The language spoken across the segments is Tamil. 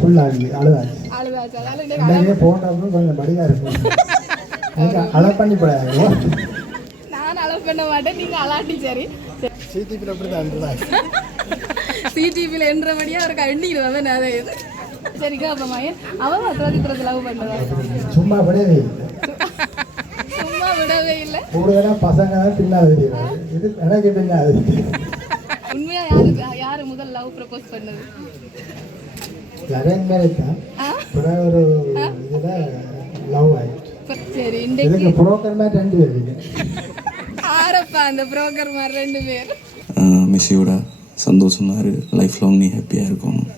ஃபுல்லாகி அழுவாச்சு போட்டப்போ கொஞ்சம் படியாக இருக்கும். அலர்ட் பண்ணி போடாது. நான் அலர்ட் பண்ண மாட்டேன், நீங்க அலாட்டி. சரி, சிடிபியில் அப்படி தான் சிடிபியில் என்றபடியா அவருக்கு அண்டிடுவாங்க நிறைய. சரிக்கா, அப்ப மயன் அவன் அத்திரத்தில் லவ் பண்ணுவான். சும்மா விடவே இல்லை, சும்மா விடவே இல்லை. கூடுதலாக பசங்க பின்னாது இது எனக்கு பின்னாது. உண்மையா யாரு முதல் லவ் ப்ரப்போஸ் பண்ணது? அரேஞ்ச் மேரேஜ் தான். ஒரு இதில் லவ் ஆயிடுச்சு. சரி, இதுக்கு புரோக்கர் மாதிரி 2 பேர் இருக்கு. ஆரப்பா அந்த புரோக்கர் மாதிரி 2 பேர். மிஸ்ஸியோட சந்தோஷமா இரு, லைஃப் லாங் நீ ஹாப்பியாக இருக்கணும்.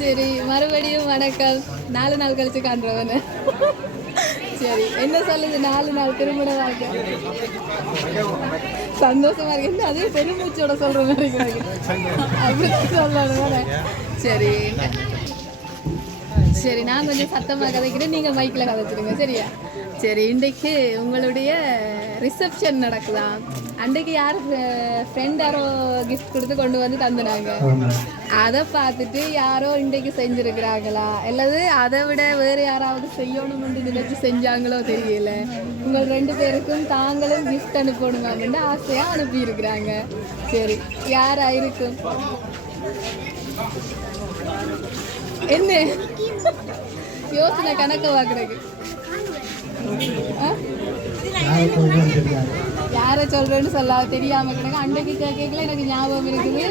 சரி, மறுபடியும் வணக்கம். 4 நாள் கழிச்சு காண்றவன. சரி, என்ன சொல்லுது 4 நாள் திருமண வாழ்க்கை? சந்தோஷமா இருக்கு. என்ன அதே பெருமூச்சோட சொல்ற மாதிரி அப்படி சொல்லணும். சரி சரி, நான் கொஞ்சம் சத்தமாக கதைக்கிறேன், நீங்கள் மைக்கில் கதைச்சிடுங்க. சரியா? சரி, இன்றைக்கு உங்களுடைய ரிசப்ஷன் நடக்குதான். அன்றைக்கு யார் ஃப்ரெண்ட் யாரோ கிஃப்ட் கொடுத்து கொண்டு வந்து தந்துனாங்க. அதை பார்த்துட்டு யாரோ இன்றைக்கு செஞ்சுருக்கிறாங்களா, அல்லது அதை விட வேறு யாராவது செய்யணும்னு நினைச்சு செஞ்சாங்களோ தெரியல. உங்கள் 2 பேருக்கும் தாங்களும் கிஃப்ட் அனுப்பணும் அப்படின்னு ஆசையாக அனுப்பியிருக்கிறாங்க. சரி, யாரா இருக்கும்? என்ன யோசனை கணக்க வாக்குறதுக்கு யாரை சொல்றேன்னு சொல்ல தெரியாம கிடக்கு. அன்றைக்கு கேட்கல எனக்கு ஞாபகம் இருக்குது.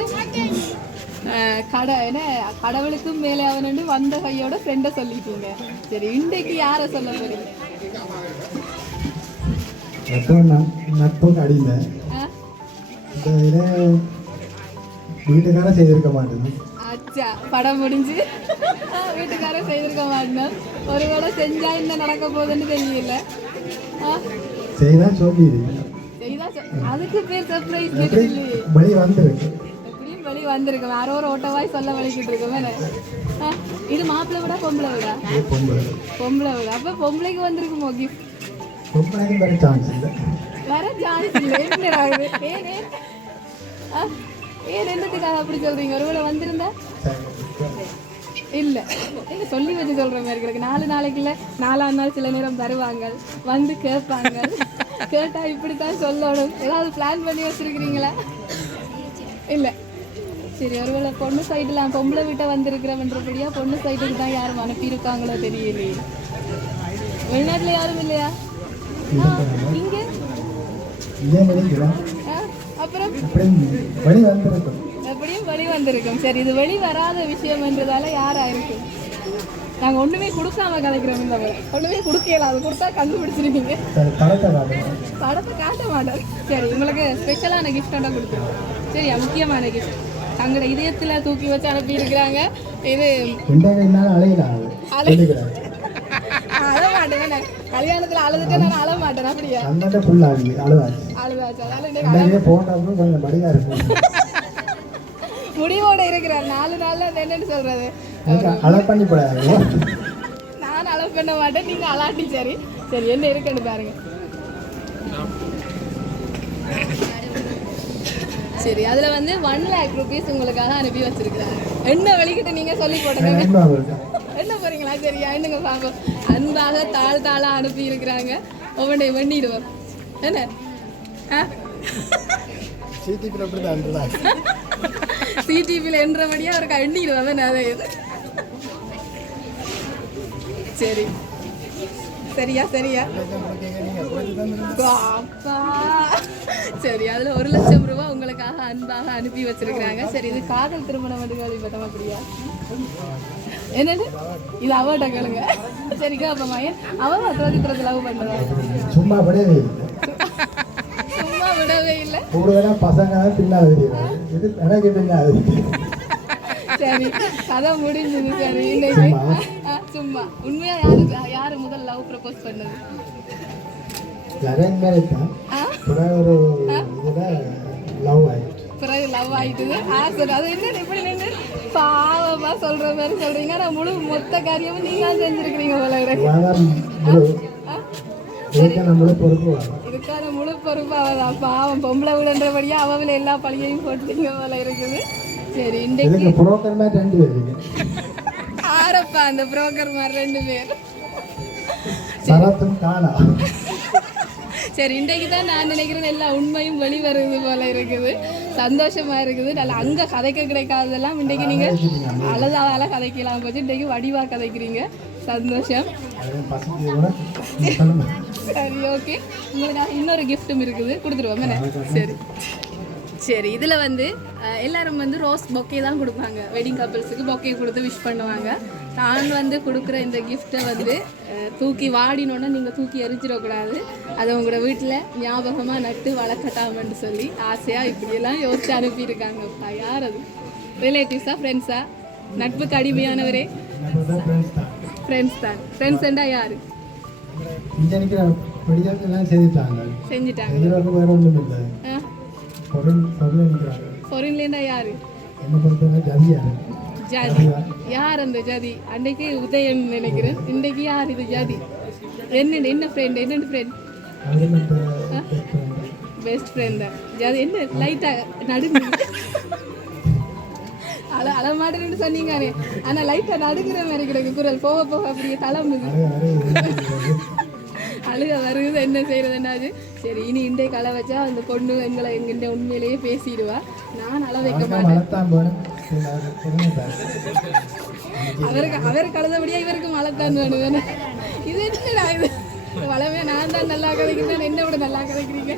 கடவுளுக்கும் மேலே அவனு வந்த கையோட ஃப்ரெண்டை சொல்லிட்டீங்க. சரி, இன்றைக்கு யாரை சொல்ல போறீங்க? வீட்டுக்காரன் செய்திருக்க மாட்டேன். அச்சா, படம் முடிஞ்சு வீட்டுக்காரன் செய்திருக்க மாட்டேன். ஒருவேளை செஞ்சா என்ன நடக்க போகுதுன்னு தெரியல. அதுக்கு பேர் சர்ப்ரைஸ். வெளி வந்திருக்கு, எப்படியும் வெளி வந்திருக்கோம். யாரோ ஒரு ஓட்டவாய் சொல்ல வலிக்கிட்டு இருக்கோம். இது மாப்பிள்ளை விட பொம்பளை விட? பொம்பளை விட. அப்ப பொம்பளைக்கு வந்திருக்குமோ கிஃப்ட்? பொம்பளைக்கு வர சான்ஸ் இல்லை. வர சான்ஸ் இல்லை. ஏன் என்னத்துக்காக அப்படி சொல்றீங்க? ஒருவேளை வந்திருந்தா இல்லை இல்லை சொல்லி வச்சு சொல்கிற மாதிரி இருக்கு. 4 நாளைக்குள்ள 4ஆம் நாள் சில நேரம் தருவாங்க, வந்து கேட்பாங்க. கேட்டால் இப்படித்தான் சொல்லணும். ஏதாவது பிளான் பண்ணி வச்சுருக்கிறீங்களா? இல்லை. சரி, ஒருவேளை பொண்ணு சைடில் பொம்பளை வீட்டை வந்திருக்கிறவன்றபடியா பொண்ணு சைடுக்கு தான் யாரும் அனுப்பியிருக்காங்களோ தெரியலையே. வெளிநாட்டில் யாரும் இல்லையா? இங்கே அப்புறம் எப்படியும் வெளி வந்திருக்கும். சரி, இது வெளி வராத விஷயம் என்றதால யாரா இருக்கு? நாங்க ஒண்ணுமே கொடுக்காம கலைக்கிறோம். இந்த ஒண்ணுமே கொடுக்கல, அது கொடுத்தா கண்டுபிடிச்சிருக்கீங்க. படத்தை காட்ட மாட்டோம். சரி, உங்களுக்கு ஸ்பெஷலான கிஃப்ட் ஒன்றா கொடுத்துருவோம். சரியா? முக்கியமான கிஃப்ட் தங்களோட இதயத்துல தூக்கி வச்சு அனுப்பி இருக்கிறாங்க. இது அழ மாட்டேன். கல்யாணத்துல அழுதுட்டு நான் அழ மாட்டேன். அப்படியா? முடிவோட இருக்கிறார். 4 நாள்ல என்னன்னு சொல்றது? நான் அலர்ட் பண்ண மாட்டேன், நீங்க அலாட்டி. சரி சரி, என்ன இருக்குன்னு பாருங்க. சரி, அதுல வந்து 1 lakh rupees உங்களுக்காக அனுப்பி வச்சிருக்கிறாங்க. என்ன வழிகிட்ட நீங்க சொல்லி போடுங்க. என்ன போறீங்களா? சரியா, என்னங்க பாப்போம். அன்பாக தாழா அனுப்பி இருக்கிறாங்க. ஒவ்வொன்றை பண்ணிடுவோம். என்ன சிடிபியில் என்றபடியா அவருக்கு அண்டிடுவாங்க நிறைய. சரி சரியா சரியா அப்பா சரி அதில் 1,00,000 ரூபா உங்களுக்காக அன்பாக அனுப்பி வச்சிருக்கிறாங்க. சரி இது காதல் திருமணம் வந்து கேள்விப்பட்டோம் அப்படியா? என்னது இது அவட்ட கேளுங்க. சரிக்கா அப்ப மயன் அவன் அத்திரத்தில் லவ் பண்ணுறான். சும்மா விடவே இல்லை, சும்மா விடவே இல்லை. கூடுதலா பசங்க பின்னால் தெரியாது, இது எனக்கு பின்னால். சரி கதை முடிஞ்சது. சரி சும்மா உண்மையா யாரு முதல் லவ் ப்ரப்போஸ் பண்ணது? அரேஞ்ச் மேரேஜ் தான். பிறகு ஒரு இதுல லவ் ஆயிடுச்சு. பிறகு லவ் ஆயிட்டுது. சரி அது என்ன இப்படி நின்று பாவமா சொல்ற மாதிரி சொல்றீங்க. நான் மொத்த காரியமும் நீங்க செஞ்சிருக்கிறீங்க போல இருக்கு. இதுக்கான முழு பொறுப்பு அவதான். பாவம் பொம்பளை விடன்றபடியா அவளை எல்லா பழியையும் போட்டுட்டீங்க போல இருக்குது. சரி இன்றைக்கு புரோக்கர் மாதிரி 2 பேர் ஆரப்பா அந்த புரோக்கர் மாதிரி 2 பேர். சரி இன்றைக்கு தான் நான் நினைக்கிறேன் எல்லா உண்மையும் வெளிவருது போல இருக்குது. சந்தோஷமா இருக்குது. நல்லா அங்கே கதைக்க கிடைக்காததெல்லாம் இன்றைக்கு நீங்கள் அழகால கதைக்கலாம் போச்சு. இன்றைக்கு வடிவா கதைக்கிறீங்க. சந்தோஷம். சரி ஓகே, உங்களுக்காக இன்னொரு கிஃப்ட்டும் இருக்குது, கொடுத்துருவோம். சரி சரி இதில் வந்து எல்லாரும் வந்து ரோஸ் பொக்கே தான் கொடுப்பாங்க. வெட்டிங் கப்பிள்ஸுக்கு பொக்கே கொடுத்து விஷ் பண்ணுவாங்க. நான் வந்து கொடுக்குற இந்த கிஃப்ட்டை வந்து தூக்கி வாடினோன்னா நீங்கள் தூக்கி எரிஞ்சிடக்கூடாது. அதை உங்களோட வீட்டில் ஞாபகமாக நட்டு வளர்க்கட்டாமன்னு சொல்லி ஆசையாக இப்படியெல்லாம் யோசிச்சு அனுப்பியிருக்காங்கப்பா. யார் அது? ரிலேட்டிவ்ஸா ஃப்ரெண்ட்ஸா? நட்புக்கு அடிமையானவரே? ஃப்ரெண்ட்ஸ் தான். ஃப்ரெண்ட்ஸ்ண்டா யார்? செஞ்சுட்டாங்க. ஃபாரின்லேண்டா யாரு? ஜாதி. யார் அந்த ஜாதி? அன்றைக்கு உதயன் நினைக்கிறேன். இன்றைக்கு யார் இது ஜாதி? என்ன ஃப்ரெண்ட்? என்னென்ன ஃப்ரெண்ட்? பெஸ்ட் ஃப்ரெண்டா ஜாதி? என்ன லைட்டாக நடுங்கு அலமாடுன்னு சொன்னீங்க. ஆனால் லைட்டாக நடுங்கிற மாதிரி கிடக்கு குரல். போக போக அப்படியே தளம்புது, அழுக வருது. என்ன செய்யறதுன்னாது. சரி இனி இன்றைக்கு அள வச்சா அந்த பொண்ணு எங்கிட்ட உண்மையிலேயே பேசிடுவா. நான் அள வைக்க மாட்டேன். அவருக்கு அழுதபடியா இவருக்கு மழைத்தான் வேணும். இது என்னடா இது? வளமே நான் தான் நல்லா கதைக்கிறேன், என்ன விட நல்லா கதைக்கிறீங்க.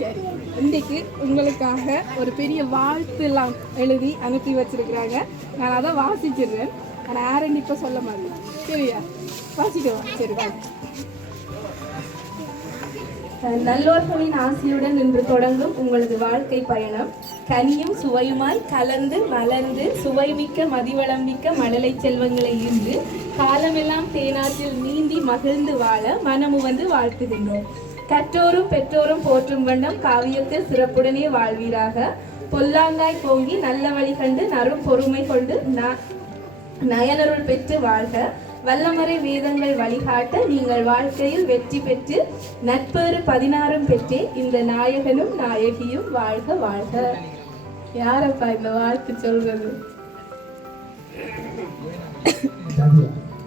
சரி இன்றைக்கு உங்களுக்காக ஒரு பெரிய வாழ்த்து எல்லாம் எழுதி அனுப்பி வச்சிருக்கிறாங்க. நான் அதை வாசிச்சிடுறேன். ஆனால் யாருன்னு இப்போ சொல்ல மாட்டேன். சரியா? வாசிக்குவா? சரி வாங்க. நல்லோர்களின் ஆசையுடன் இன்று தொடங்கும் உங்களது வாழ்க்கை பயணம் கனியும் சுவையுமாய் கலந்து மலர்ந்து சுவைமிக்க மதிவளமிக்க மழலை செல்வங்களை ஈன்று காலமெல்லாம் தேனாற்றில் நீந்தி மகிழ்ந்து வாழ மனமு வந்து வாழ்த்துகின்றோம். கற்றோரும் பெற்றோரும் போற்றும் வண்ணம் காவியத்தில் சிறப்புடனே வாழ்வீராக. பொல்லாங்காய் போங்கி நல்ல வழி கண்டு நரும் பொறுமை கொண்டு நயனருள் பெற்று வாழ்க. வல்லமறை வேதங்கள் வழிகாட்ட நீங்கள் வாழ்க்கையில் வெற்றி பெற்று நட்பேறு 16 பெற்றே இந்த நாயகனும் நாயகியும் வாழ்க வாழ்க. யாரப்பா இந்த வாழ்த்து சொல்றது?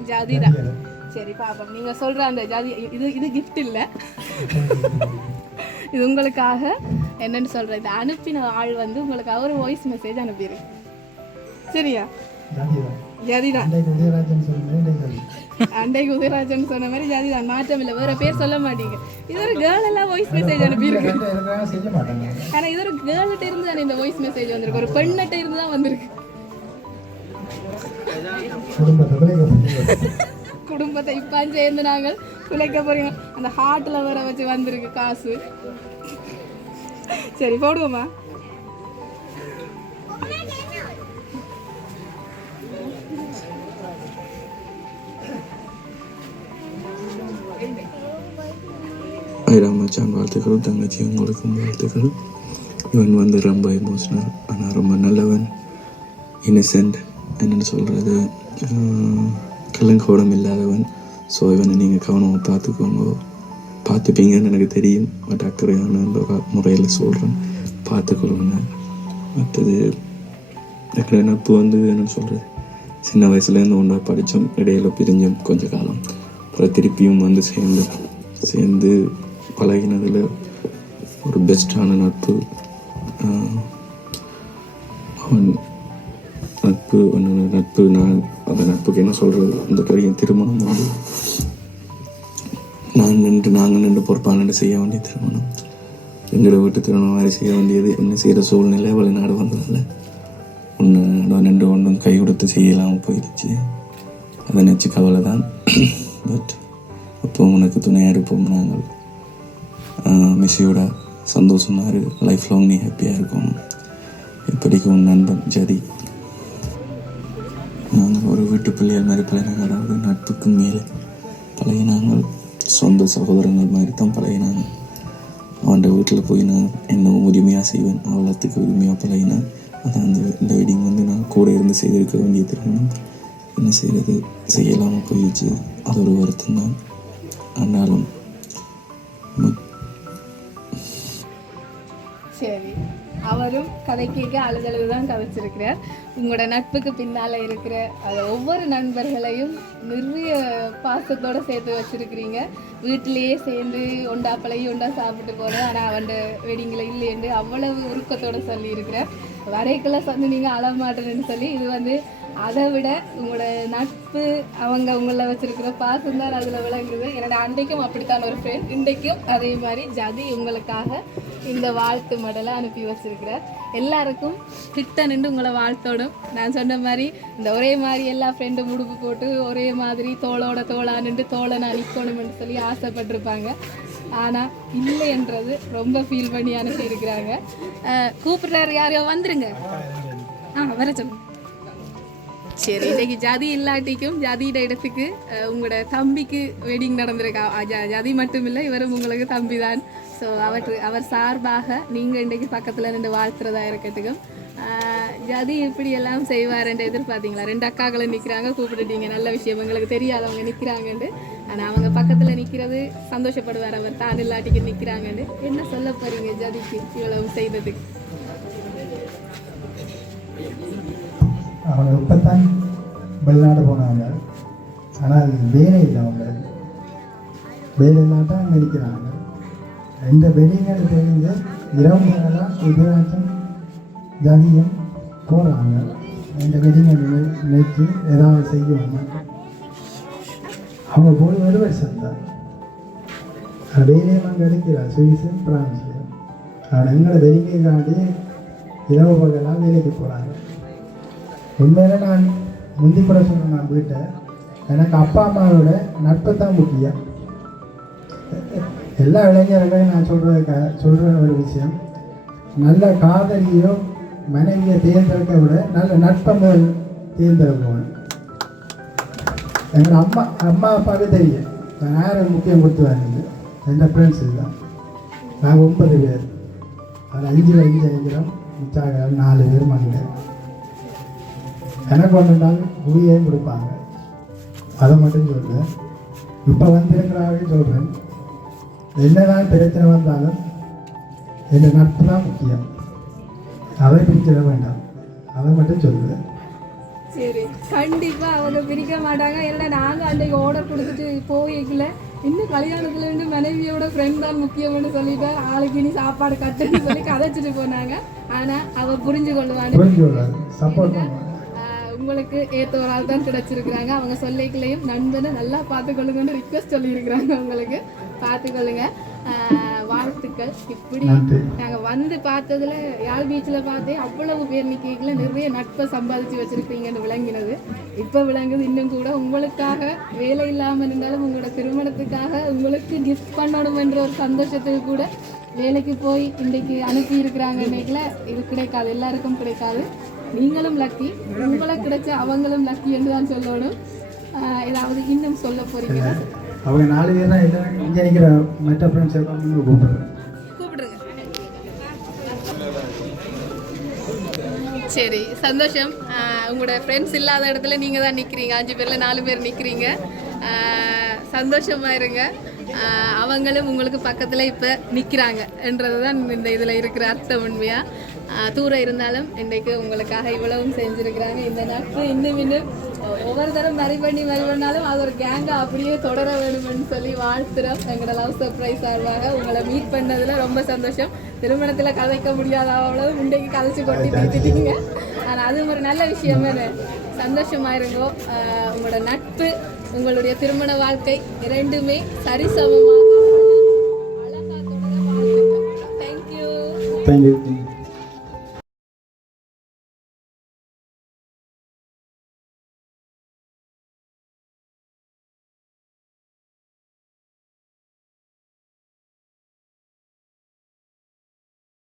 ஜாதிதா. சரி பாப்போம் நீங்க சொல்ற அந்த ஜாதி. இது கிஃப்ட் இல்ல, இது உங்களுக்காக. என்னன்னு சொல்ற, இது அனுப்பின ஆள் வந்து உங்களுக்காக ஒரு வாய்ஸ் மெசேஜ் அனுப்பிடு. சரியா? ஜாதிதான். அண்டைக்கு உதயராஜன் சொன்ன மாதிரி ஜாதிதான், மாற்றம் இல்லை. வேற பேர் சொல்ல மாட்டீங்க. இது ஒரு கேர்ள் எல்லாம் வாய்ஸ் மெசேஜ் அனுப்பியிருக்கு. ஆனா இது ஒரு கேர்ள்கிட்ட இருந்து தானே இந்த வாய்ஸ் மெசேஜ் வந்திருக்கு, ஒரு பெண்ணிட்ட இருந்து தான் வந்திருக்கு. குடும்பத்தை இப்பான் சேர்ந்து நாங்கள் குலைக்க போறீங்க. அந்த ஹார்ட்ல வேற வச்சு வந்திருக்கு காசு. சரி போடுவோமா? ஐராம் மச்சான் வாழ்த்துக்கள், தங்கச்சி உங்களுக்கும் வாழ்த்துக்கள். இவன் வந்து ரொம்ப எமோஷ்னல், ஆனால் ரொம்ப நல்லவன், இன்னசென்ட், என்னென்னு சொல்கிறது, கலங்கோடம் இல்லாதவன். ஸோ இவனை நீங்கள் கவனமாக பார்த்துக்கோங்க. பார்த்துப்பீங்கன்னு எனக்கு தெரியும். பட் அக்கறையான முறையில் சொல்கிறேன், பார்த்துக்கொள்ளுங்க. மற்றது எனக்கு நட்பு வந்து என்னென்னு சொல்கிறது, சின்ன வயசுலேருந்து ஒன்றா படித்தோம், இடையில பிரிஞ்சோம் கொஞ்ச காலம், அப்புறம் திருப்பியும் வந்து சேர்ந்து பழகினதில் ஒரு பெஸ்ட்டான நட்பு. நட்பு நான் அந்த நட்புக்கு என்ன சொல்கிறது, இந்த பெரிய திருமணம் வந்து நாங்கள் நின்று பொறுப்பாக செய்ய வேண்டிய திருமணம். எங்களோட வீட்டு திருமணம் மாதிரி செய்ய வேண்டியது என்ன செய்கிற சூழ்நிலை வெளிநாடு வந்ததில்லை. நின்று ஒன்றும் கை கொடுத்து செய்யலாமல் போயிடுச்சு. அதை நினச்சி கவலை தான். பட் அப்போ உனக்கு துணையாக இருப்போம் நாங்கள். மிஸ்ஸியோட சந்தோஷமாக லைஃப் லாங் நீ ஹாப்பியாக இருக்கணும். இப்படிக்கு உன் நண்பன் ஜதி. நாங்கள் ஒரு வீட்டு பிள்ளைகள் மாதிரி பழகினாங்க. அதாவது நட்புக்கு மேலே பழகினாங்கள். சொந்த சகோதரங்கள் மாதிரி தான் பழகினாங்க. அவன் வீட்டில் போய் நான் என்ன உரிமையாக செய்வேன், அவ்வளோத்துக்கு உரிமையாக பழகினேன். அதான் இந்த வெட்டிங் நான் கூட இருந்து செய்திருக்க வேண்டிய திருமணம். என்ன செய்கிறது, செய்யலாமல் போயிடுச்சு. அது ஒரு வருத்தம் தான். ஆனாலும் சரி, அவரும் கதை கேட்க அழுதழுது தான் கதைச்சிருக்கிறார். உங்களோட நட்புக்கு பின்னால் இருக்கிற ஒவ்வொரு நண்பர்களையும் நிறைய பாசத்தோடு சேர்த்து வச்சுருக்கிறீங்க. வீட்டிலேயே சேர்ந்து ஒண்டா பழகி ஒண்டா சாப்பிட்டு போகிறது. ஆனால் அவன் வெடிங்கில் இல்லையென்று அவ்வளவு உருக்கத்தோடு சொல்லியிருக்கிறார். வரைக்கெல்லாம் சொன்னீங்க அழமாட்டேன்னு சொல்லி. இது அதை விட உங்களோட நட்பு உங்களை வச்சிருக்கிற பாசம் தான் அதில் விளங்குது. என்னோட அன்றைக்கும் அப்படித்தான் ஒரு ஃப்ரெண்ட், இன்றைக்கும் அதே மாதிரி ஜதி உங்களுக்காக இந்த வாழ்த்து மடலை அனுப்பி வச்சிருக்கிறார். எல்லாருக்கும் கிட்ட நின்று உங்களை வாழ்த்தோடும். நான் சொன்ன மாதிரி இந்த ஒரே மாதிரி எல்லா ஃப்ரெண்டும் முடுப்பு போட்டு ஒரே மாதிரி தோளோட தோளா நின்று தோளை நான் நிற்கணும்னு சொல்லி ஆசைப்பட்டிருப்பாங்க. ஆனால் இல்லைன்றது ரொம்ப ஃபீல் பண்ணி அனுப்பி இருக்கிறாங்க. கூப்பிட்றாரு, யாரையோ வந்துருங்க. வர சொல்லுங்க. சரி, இன்னைக்கு ஜதி இல்லாட்டிக்கும் ஜதியோட இடத்துக்கு உங்களோட தம்பிக்கு வெட்டிங் நடந்திருக்கா. ஜதி மட்டும் இல்லை, இவரும் உங்களுக்கு தம்பி தான். ஸோ அவர் சார்பாக நீங்கள் இன்றைக்கு பக்கத்தில் நின்று வாழ்த்துறதா இருக்கட்டுக்கும். ஜதி இப்படி எல்லாம் செய்வார்ன்ற எதிர்பார்த்தீங்களா? 2 அக்காக்களை நிற்கிறாங்க, கூப்பிட்டுட்டீங்க, நல்ல விஷயம். எங்களுக்கு தெரியாதவங்க நிற்கிறாங்கன்னு. ஆனால் அவங்க பக்கத்தில் நிற்கிறது சந்தோஷப்படுவார். அவர் தான் இல்லாட்டிக்கு நிற்கிறாங்கன்னு. என்ன சொல்ல போறீங்க ஜதிக்கு இவ்வளவு செய்ததுக்கு? அவங்க இப்போத்தான் வெளிநாடு போனாங்க. ஆனால் வேலை இல்லை. அவங்க வேலை இல்லாதான் அங்கே இருக்கிறாங்க. இந்த வெளிநாடு தெரிஞ்சு இரவுலாம் எதிராச்சும் ஜதியும் போகிறாங்க. இந்த வெளிநாடு நினைச்சு ஏதாவது செய்வாங்க. அவங்க போய் 1 வருஷம் தான் வேலையும் அங்கே இருக்கிறார், சுவிஸு பிரான்ஸு. அவன் எங்களை வெளியே காட்டி இரவு பகலாம் வேலைக்கு போகிறாங்க. உண்மையில நான் முந்திப்புற சொன்னேன், நான் வீட்டை எனக்கு அப்பா அம்மாவோட நட்பு தான் முக்கியம். எல்லா இளைஞர்களையும் நான் சொல்கிற ஒரு விஷயம், நல்ல காதலியோ மனைவியை தேர்ந்தெடுக்க விட நல்ல நட்பை முதல் தேர்ந்தெடுக்கணும். எங்கள் அம்மா அப்பாவுக்கு தெரியும் நான் யாரை முக்கியம் கொடுத்து வாங்க. எந்த ஃப்ரெண்ட்ஸ் இல்லை. நாங்கள் 9 பேர். அதில் 5 அணிக்கிறோம். மிச்சாக 4 பேர் மனிதர். எனக்கு ஒன்று நாள் உயிரையும் கொடுப்பாங்க. அதை மட்டும் சொல்கிறேன். இப்போ வந்திருக்கிறாங்க சொல்கிறேன், என்னதான் பிரச்சனை வந்தாலும் என் நட்பு தான் முக்கியம். அதை பிரிச்சிட வேண்டாம். அதை மட்டும் சொல்கிறேன். சரி, கண்டிப்பாக அவங்க பிரிக்க மாட்டாங்க. ஏன்னா நாங்கள் அன்றைக்கு ஆர்டர் கொடுத்துட்டு போய்க்கல, இன்னும் கல்யாணத்துலேருந்து மனைவியோட ஃப்ரெண்ட் தான் முக்கியம்னு சொல்லிட்டு ஆளுக்கு இனி சாப்பாடு கட்டுன்னு சொல்லி கதைச்சிட்டு போனாங்க. ஆனால் அவள் புரிஞ்சு கொள்வாங்க. சப்போர்ட் பண்ணுவாங்க. உங்களுக்கு ஏற்ற ஒரு ஆள் தான் கிடைச்சிருக்கிறாங்க. அவங்க சொல்லிக்கலையும் நண்பனை நல்லா பார்த்துக்கொள்ளுங்கன்னு ரிக்வெஸ்ட் சொல்லியிருக்கிறாங்க. உங்களுக்கு பார்த்துக்கொள்ளுங்க. வாழ்த்துக்கள். இப்படி நாங்கள் வந்து பார்த்ததுல யாழ் பீச்சில் பார்த்தே அவ்வளவு பேர் நிற்கல நிறைய நட்பை சம்பாதிச்சு வச்சுருக்கீங்கன்னு விளங்கினது. இப்போ விளங்குது. இன்னும் கூட உங்களுக்காக வேலை இல்லாமல் இருந்தாலும் உங்களோட திருமணத்துக்காக உங்களுக்கு கிஃப்ட் பண்ணணும் என்ற ஒரு சந்தோஷத்துக்கு கூட வேலைக்கு போய் இன்றைக்கு அனுப்பி இருக்கிறாங்கன்னைக்குல இது கிடைக்காது, எல்லாருக்கும் கிடைக்காது. நீங்களும் லக்கி, உங்களை கிடைச்ச அவங்களும் லக்கி என்று தான் சொல்லணும். ஏதாவது இன்னும் சொல்ல போறீங்களா? அவங்க 4 பேர் தான் எல்லாம் இங்கே நிற்கிற மற்ற ஃப்ரெண்ட்ஸ் கூப்பிடுறேன். சரி, சந்தோஷம். உங்களோட ஃப்ரெண்ட்ஸ் இல்லாத இடத்துல நீங்கள் தான் நிற்கிறீங்க. 5 பேரில் 4 பேர் நிற்கிறீங்க. சந்தோஷமாக இருங்க. அவங்களும் உங்களுக்கு பக்கத்தில் இப்போ நிற்கிறாங்கன்றது தான் இந்த இதில் இருக்கிற அர்த்தம். உண்மையாக தூரம் இருந்தாலும் இன்றைக்கு உங்களுக்காக இவ்வளவும் செஞ்சுருக்கிறாங்க. இந்த நட்பு இன்னும் ஒவ்வொரு தரம் வரி பண்ணாலும் அது ஒரு கேங்காக அப்படியே தொடர வேணும்னு சொல்லி வாழ்த்துறோம். எங்களோட லவ் சர்ப்ரைஸ் ஆடுவாங்க. உங்களை மீட் பண்ணதில் ரொம்ப சந்தோஷம். திருமணத்தில் கதைக்க முடியாத அவ்வளவு இன்றைக்கு கதைச்சி கொட்டி தீர்த்துட்டீங்க. ஆனால் அது ஒரு நல்ல விஷயமே. சந்தோஷமாக இருங்கோ. உங்களோட நட்பு உங்களுடைய திருமண வாழ்க்கை இரண்டுமே சரிசமமாக அழகா தொடர வாழ்த்துக்கள். தேங்க்யூ. தேங்க்யூ.